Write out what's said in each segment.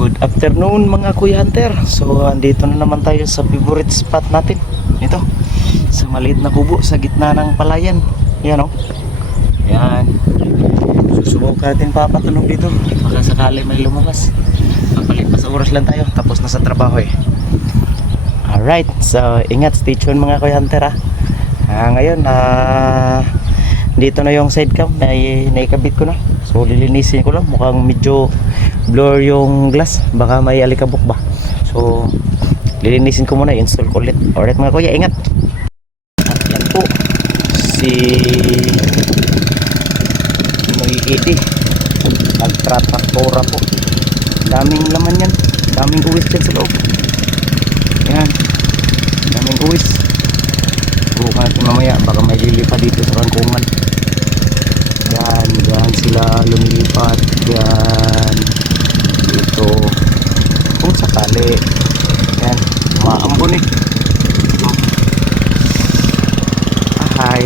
Good afternoon mga Kuya Hunter. So andito na naman tayo sa favorite spot natin. Ito, sa maliit na kubo sa gitna ng palayan. Yan o. Yan. Susubukan natin papatunog dito. Baka sakali may lumabas. Papalipas oras lang tayo. Tapos na sa trabaho eh. Alright. So ingat, stay tuned mga Kuya Hunter ha. Ngayon dito na yung side cam. Naikabit ko na. So lilinisin ko lang. Mukhang medyo blur yung glass, baka may alikabok ba. So lilinisin ko muna, install ko ulit. Alright mga kuya, ingat. Yan po si Noy nagtratraktora po. Daming laman yan, daming uwis dyan sa loob. Yan, daming uwis. Bukan natin mamaya, baka may lilipat dito sa kangkungan. Yan, dyan sila lumilipat. Yan dito kung sakali. Yan, maambon eh. Ahay.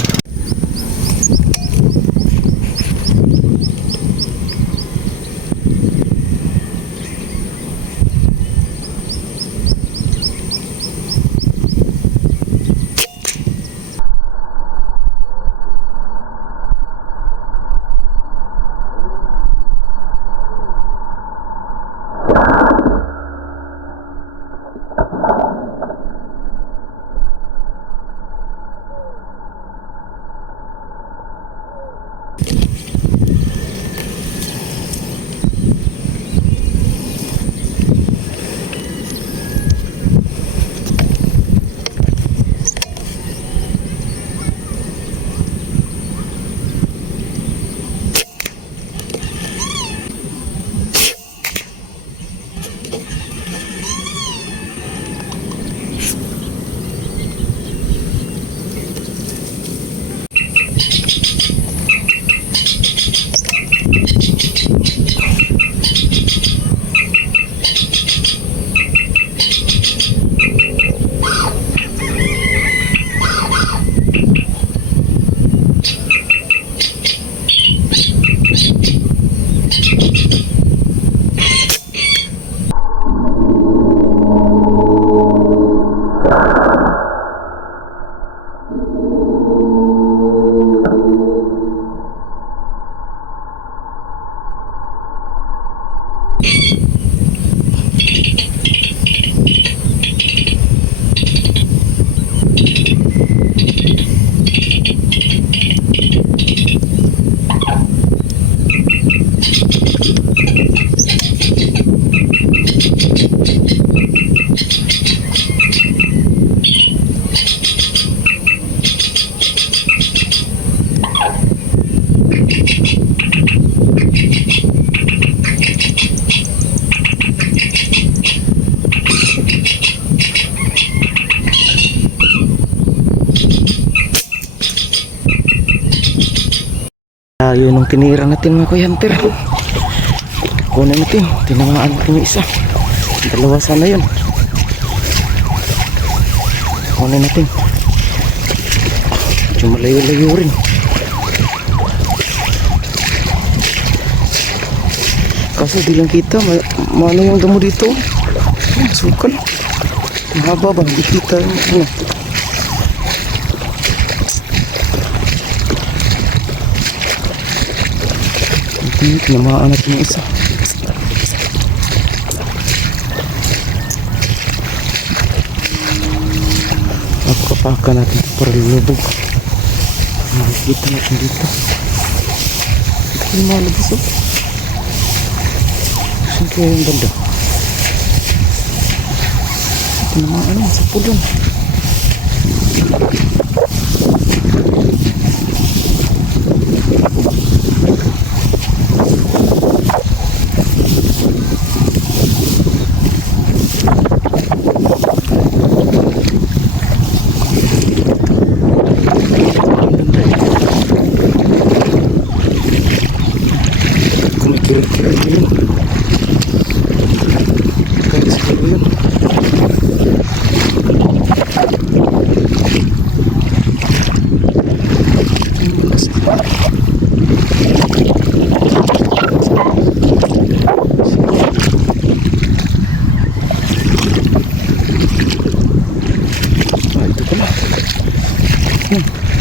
Yun ang tinira natin mga Kuya Hunter. Kunin natin, tinamaan natin yung isa. Dalawa sana yun. Kunin natin. Medyo malayo-layo rin. Kasi di lang kita ano yung damo dito. Sukal. Mahaba ba? Di kita ano. Tinamaan natin yung isa. Pagkapakan natin para lulubog. Makikita natin dito. Ito yung malabas o. Saan kaya yung banda? Tinamaan sa pulong. Kira-kira yun. Kahit siguro yun.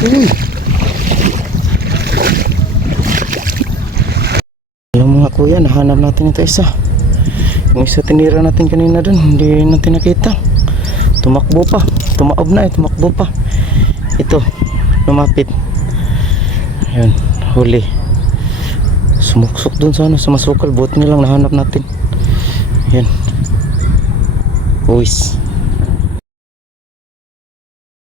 Uy. Alam mga kuya, nahanap natin ito isa. Yung isa tinira natin kanina dun, hindi natin nakita. Tumakbo pa. Tumaob na tumakbo pa. Ito, lumapit. Ayun, huli. Sumuksok dun sa masukal. Buti nilang nahanap natin. Ayan. Uwis.